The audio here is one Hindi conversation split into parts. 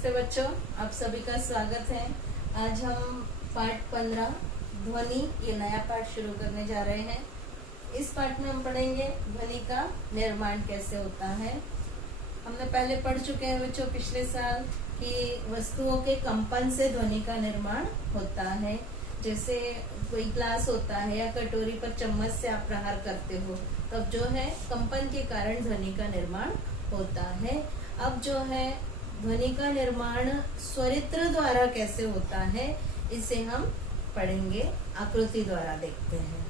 नमस्ते बच्चों, आप सभी का स्वागत है। आज हम पाठ 15 ध्वनि ये नया पाठ शुरू करने जा रहे हैं। इस पाठ में हम पढ़ेंगे ध्वनि का निर्माण कैसे होता है। हमने पहले पढ़ चुके हैं बच्चों पिछले साल कि वस्तुओं के कंपन से ध्वनि का निर्माण होता है। जैसे कोई ग्लास होता है या कटोरी पर चम्मच से आप प्रहार करते हो तब जो है कंपन के कारण ध्वनि का निर्माण होता है। अब जो है ध्वनि का निर्माण स्वरित्र द्वारा कैसे होता है इसे हम पढ़ेंगे, आकृति द्वारा देखते हैं।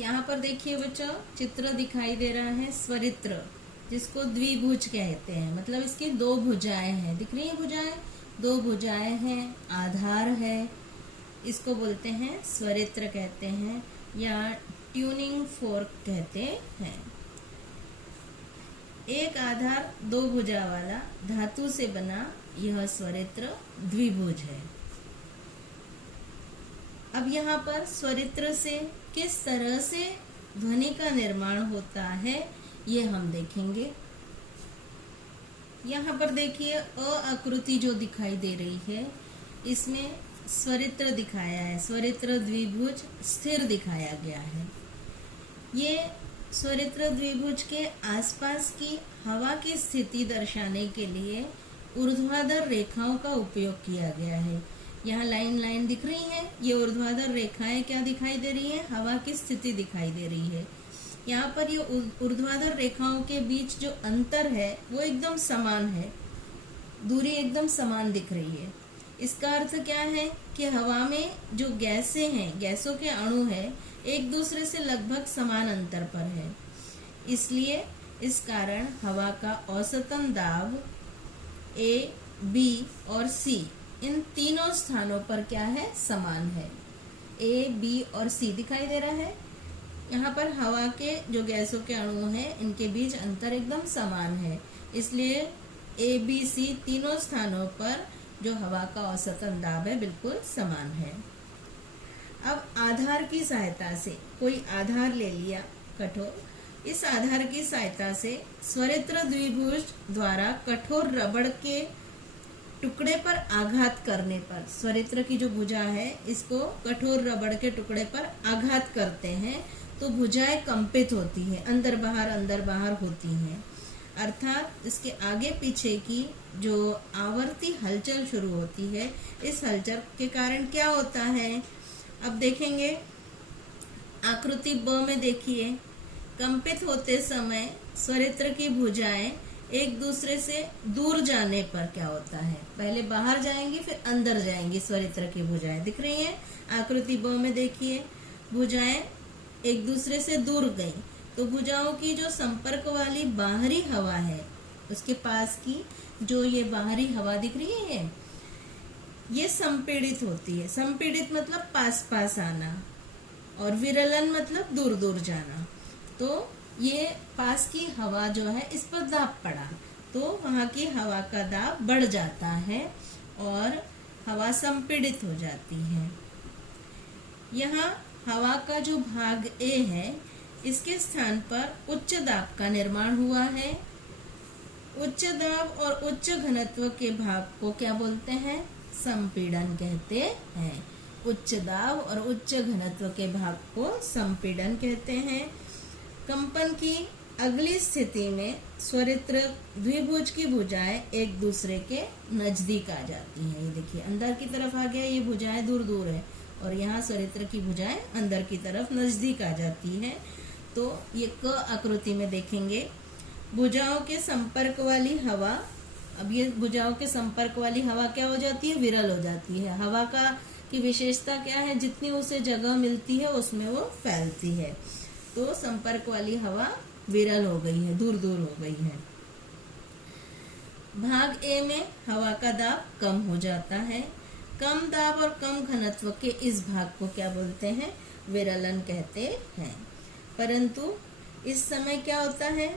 यहाँ पर देखिए बच्चों, चित्र दिखाई दे रहा है स्वरित्र, जिसको द्विभुज कहते हैं। मतलब इसकी दो भुजाएं हैं, दिख रही है भुजाएं, दो भुजाएं हैं, आधार है, इसको बोलते हैं स्वरित्र कहते हैं या ट्यूनिंग फोर्क कहते हैं। एक आधार दो भुजा वाला धातु से बना यह स्वरित्र द्विभुज है। अब यहाँ पर स्वरित्र से किस तरह से ध्वनि का निर्माण होता है ये हम देखेंगे। यहाँ पर देखिए आकृति जो दिखाई दे रही है इसमें स्वरित्र दिखाया है, स्वरित्र द्विभुज स्थिर दिखाया गया है। ये स्वरित्र द्विभुज के आसपास की हवा की स्थिति दर्शाने के लिए ऊर्ध्वाधर रेखाओं का उपयोग किया गया है। यहाँ लाइन लाइन दिख रही है, ये ऊर्ध्वाधर रेखाएं क्या दिखाई दे रही है, हवा की स्थिति दिखाई दे रही है। यहाँ पर ये ऊर्ध्वाधर रेखाओं के बीच जो अंतर है वो एकदम समान है, दूरी एकदम समान दिख रही है। इसका अर्थ क्या है कि हवा में जो गैसें हैं, गैसों के अणु हैं, एक दूसरे से लगभग समान अंतर पर है। इसलिए इस कारण हवा का औसतन दाब ए, बी और सी इन तीनों स्थानों पर क्या है, समान है। ए, बी और सी दिखाई दे रहा है। यहाँ पर हवा के जो गैसों के अणु हैं इनके बीच अंतर एकदम समान है, इसलिए ए, बी, सी तीनों स्थानों पर जो हवा का औसतन दाब है बिल्कुल समान है। अब आधार की सहायता से, कोई आधार ले लिया कठोर, इस आधार की सहायता से स्वरित्र द्विभुज द्वारा कठोर रबड़ के टुकड़े पर आघात करने पर, स्वरित्र की जो भुजा है इसको कठोर रबड़ के टुकड़े पर आघात करते हैं तो भुजाएं कंपित होती है, अंदर बाहर होती हैं। अर्थात इसके आगे पीछे की जो आवर्ती हलचल शुरू होती है, इस हलचल के कारण क्या होता है अब देखेंगे। आकृति ब में देखिए, कंपित होते समय स्वरित्र की भुजाएं एक दूसरे से दूर जाने पर क्या होता है, पहले बाहर जाएंगी फिर अंदर जाएंगी। स्वरित्र की भुजाएं दिख रही हैं, आकृति ब में देखिए, भुजाएं एक दूसरे से दूर गई तो भुजाओं की जो संपर्क वाली बाहरी हवा है उसके पास की जो ये बाहरी हवा दिख रही है ये संपीड़ित होती है। संपीड़ित मतलब पास पास आना और विरलन मतलब दूर दूर जाना। तो ये पास की हवा जो है इस पर दाब पड़ा तो वहाँ की हवा का दाब बढ़ जाता है और हवा संपीड़ित हो जाती है। यहाँ हवा का जो भाग ए है इसके स्थान पर उच्च दाब का निर्माण हुआ है। उच्च दाब और उच्च घनत्व के भाग को क्या बोलते हैं, संपीड़न कहते हैं। उच्च दाब और उच्च घनत्व के भाग को संपीड़न कहते हैं। कंपन की अगली स्थिति में स्वरित्र द्विभुज की भुजाएं एक दूसरे के नजदीक आ जाती हैं। ये देखिए अंदर की तरफ आ गया, ये भुजाएं दूर दूर है और यहाँ स्वरित्र की भुजाएं अंदर की तरफ नजदीक आ जाती हैं। तो ये क आकृति में देखेंगे, भुजाओं के संपर्क वाली हवा, अब ये भुजाओं के संपर्क वाली हवा क्या हो जाती है, विरल हो जाती है। हवा की विशेषता क्या है, जितनी उसे जगह मिलती है उसमें वो फैलती है। तो संपर्क वाली हवा विरल हो गई है, दूर दूर हो गई है। भाग ए में हवा का दाब कम हो जाता है। कम दाब और कम घनत्व के इस भाग को क्या बोलते हैं, विरलन कहते हैं। परंतु इस समय क्या होता है,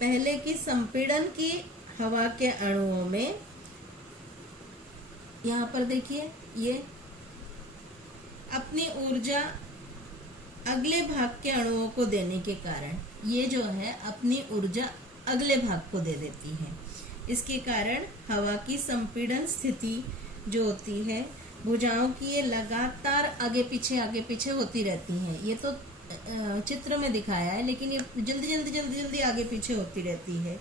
पहले की संपीड़न की हवा के अणुओं में, यहाँ पर देखिए, ये अपनी ऊर्जा अगले भाग के अणुओं को देने के कारण ये जो है अपनी ऊर्जा अगले भाग को दे देती है। इसके कारण हवा की संपीड़न स्थिति जो होती है, भुजाओं की ये लगातार आगे पीछे होती रहती हैं। ये तो चित्र में दिखाया है, लेकिन ये जल्दी आगे पीछे होती रहती है।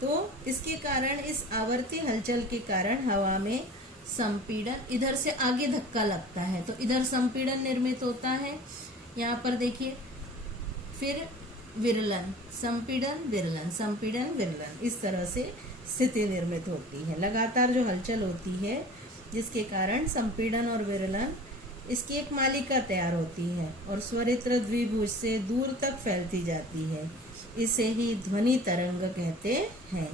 तो इसके कारण, इस आवर्ती हलचल के कारण हवा में संपीड़न, इधर से आगे धक्का लगता है तो इधर संपीड़न निर्मित होता है। यहाँ पर देखिए, फिर विरलन, संपीड़न विरलन, संपीड़न विरलन, इस तरह से स्थिति निर्मित होती है। लगातार जो हलचल होती है जिसके कारण संपीड़न और विरलन, इसकी एक मालिका तैयार होती है और स्वरित्र द्विभुज से दूर तक फैलती जाती है। इसे ही ध्वनि तरंग कहते हैं।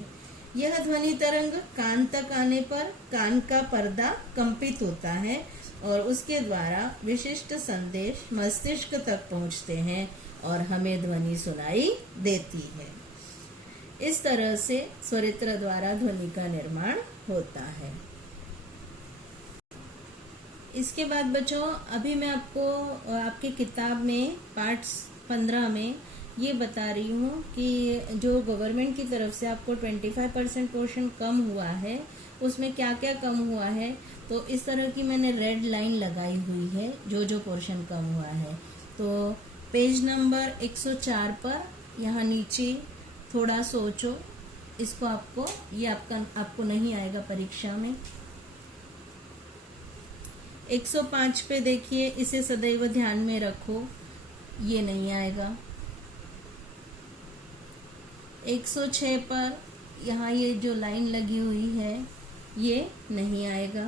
यह ध्वनि तरंग कान तक आने पर कान का पर्दा कंपित होता है और उसके द्वारा विशिष्ट संदेश मस्तिष्क तक पहुंचते हैं और हमें ध्वनि सुनाई देती है। इस तरह से स्वरित्र द्वारा ध्वनि का निर्माण होता है। इसके बाद बच्चों, अभी मैं आपको आपकी किताब में पाठ 15 में ये बता रही हूँ कि जो गवर्नमेंट की तरफ से आपको 25% पोर्शन कम हुआ है, उसमें क्या क्या कम हुआ है। तो इस तरह की मैंने रेड लाइन लगाई हुई है जो पोर्शन कम हुआ है। तो पेज नंबर 104 पर यहाँ नीचे थोड़ा सोचो, इसको आपको, ये आपको नहीं आएगा परीक्षा में। 105 पे देखिए, इसे सदैव ध्यान में रखो, ये नहीं आएगा। 106 पर यहाँ ये जो लाइन लगी हुई है ये नहीं आएगा।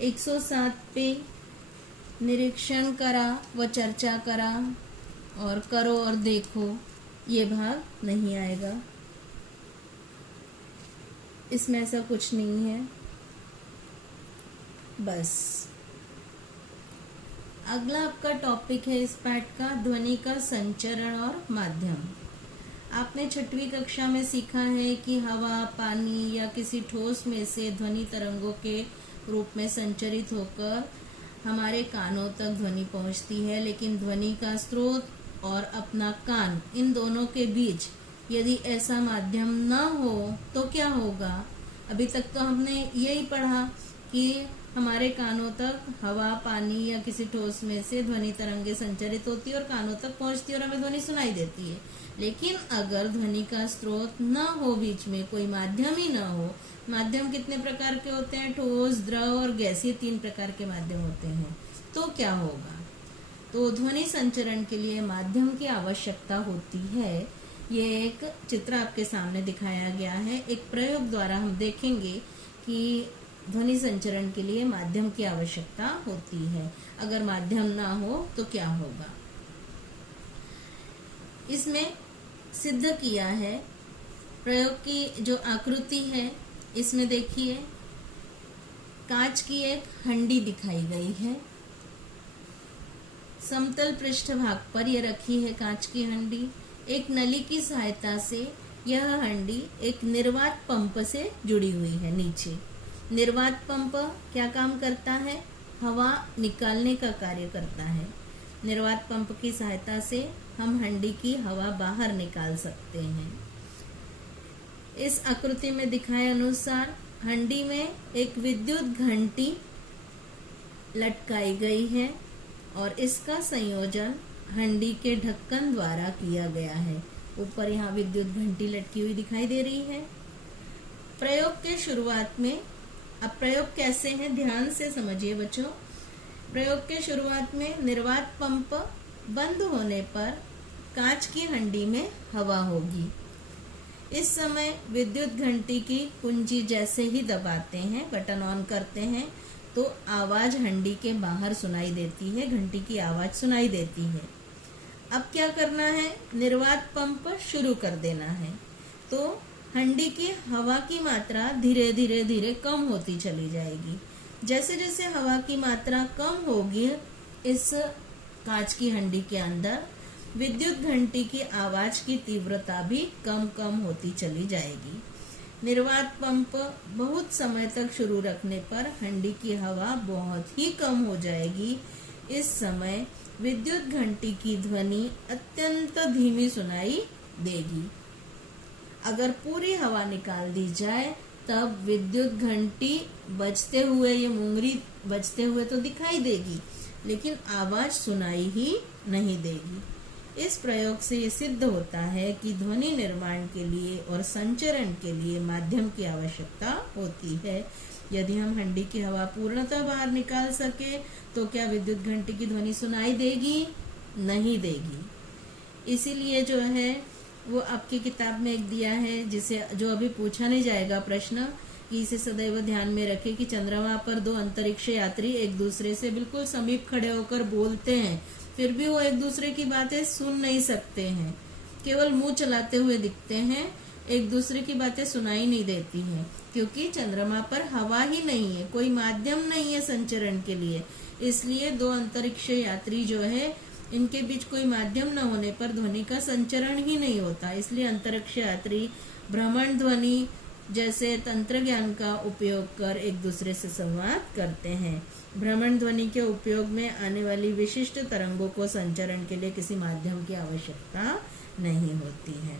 107 पे निरीक्षण करा व चर्चा करा और करो और देखो, ये भाग नहीं आएगा, इसमें ऐसा कुछ नहीं है। बस अगला आपका टॉपिक है इस पाठ का, ध्वनि का संचरण और माध्यम। आपने 6वीं कक्षा में सीखा है कि हवा, पानी या किसी ठोस में से ध्वनि तरंगों के रूप में संचरित होकर हमारे कानों तक ध्वनि पहुंचती है। लेकिन ध्वनि का स्रोत और अपना कान, इन दोनों के बीच यदि ऐसा माध्यम न हो तो क्या होगा। अभी तक तो हमने यही पढ़ा कि हमारे कानों तक हवा, पानी या किसी ठोस में से ध्वनि तरंगे संचरित होती है और कानों तक पहुंचती है और हमें ध्वनि सुनाई देती है। लेकिन अगर ध्वनि का स्रोत न हो, बीच में कोई माध्यम ही न हो, माध्यम कितने प्रकार के होते हैं, ठोस, द्रव और गैसीय, 3 प्रकार के माध्यम होते हैं, तो क्या होगा। तो ध्वनि संचरण के लिए माध्यम की आवश्यकता होती है। ये एक चित्र आपके सामने दिखाया गया है। एक प्रयोग द्वारा हम देखेंगे कि ध्वनि संचरण के लिए माध्यम की आवश्यकता होती है। अगर माध्यम ना हो तो क्या होगा। इसमें सिद्ध किया है, प्रयोग की जो आकृति है इसमें देखिए, कांच की एक हंडी दिखाई गई है। समतल पृष्ठभाग पर यह रखी है कांच की हंडी। एक नली की सहायता से यह हंडी एक निर्वात पंप से जुड़ी हुई है। नीचे निर्वात पंप क्या काम करता है, हवा निकालने का कार्य करता है। निर्वात पंप की सहायता से हम हंडी की हवा बाहर निकाल सकते हैं। इस आकृति में दिखाए अनुसार हंडी में एक विद्युत घंटी लटकाई गई है और इसका संयोजन हंडी के ढक्कन द्वारा किया गया है। ऊपर यहाँ विद्युत घंटी लटकी हुई दिखाई दे रही है। प्रयोग के शुरुआत में, अब प्रयोग कैसे है ध्यान से समझिए बच्चों। प्रयोग के शुरुआत में निर्वात पंप बंद होने पर कांच की हंडी में हवा होगी। इस समय विद्युत घंटी की कुंजी जैसे ही दबाते हैं, बटन ऑन करते हैं, तो आवाज हंडी के बाहर सुनाई देती है, घंटी की आवाज सुनाई देती है। अब क्या करना है, निर्वात पंप शुरू कर देना है। तो हंडी की हवा की मात्रा धीरे धीरे कम होती चली जाएगी। जैसे जैसे हवा की मात्रा कम होगी इस कांच की हंडी के अंदर, विद्युत घंटी की आवाज की तीव्रता भी कम होती चली जाएगी। निर्वात पंप बहुत समय तक शुरू रखने पर हंडी की हवा बहुत ही कम हो जाएगी। इस समय विद्युत घंटी की ध्वनि अत्यंत धीमी सुनाई देगी। अगर पूरी हवा निकाल दी जाए तब विद्युत घंटी बजते हुए, ये मुंगरी बजते हुए तो दिखाई देगी, लेकिन आवाज सुनाई ही नहीं देगी। इस प्रयोग से ये सिद्ध होता है कि ध्वनि निर्माण के लिए और संचरण के लिए माध्यम की आवश्यकता होती है। यदि हम हंडी की हवा पूर्णतः बाहर निकाल सके तो क्या विद्युत घंटी की ध्वनि सुनाई देगी? नहीं देगी। इसीलिए जो है वो आपकी किताब में एक दिया है, जिसे जो अभी पूछा नहीं जाएगा प्रश्न, कि इसे सदैव ध्यान में रखें कि चंद्रमा पर दो अंतरिक्ष यात्री एक दूसरे से बिल्कुल समीप खड़े होकर बोलते हैं, फिर भी वो एक दूसरे की बातें सुन नहीं सकते हैं, केवल मुंह चलाते हुए दिखते हैं, एक दूसरे की बातें सुनाई नहीं देती हैं, क्योंकि चंद्रमा पर हवा ही नहीं है, कोई माध्यम नहीं है संचरण के लिए। इसलिए दो अंतरिक्ष यात्री जो है, इनके बीच कोई माध्यम न होने पर ध्वनि का संचरण ही नहीं होता। इसलिए अंतरिक्ष यात्री भ्रमण ध्वनि जैसे तंत्र ज्ञान का उपयोग कर एक दूसरे से संवाद करते हैं। भ्रमण ध्वनि के उपयोग में आने वाली विशिष्ट तरंगों को संचरण के लिए किसी माध्यम की आवश्यकता नहीं होती है।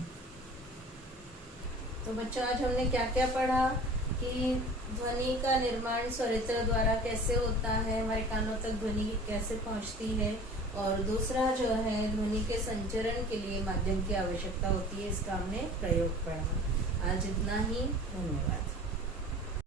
तो बच्चों, आज हमने क्या क्या पढ़ा कि ध्वनि का निर्माण स्वरित्र द्वारा कैसे होता है, हमारे कानों तक ध्वनि कैसे पहुंचती है, और दूसरा जो है ध्वनि के संचरण के लिए माध्यम की आवश्यकता होती है, इसका हमने प्रयोग पढ़ा। आज इतना ही, धन्यवाद।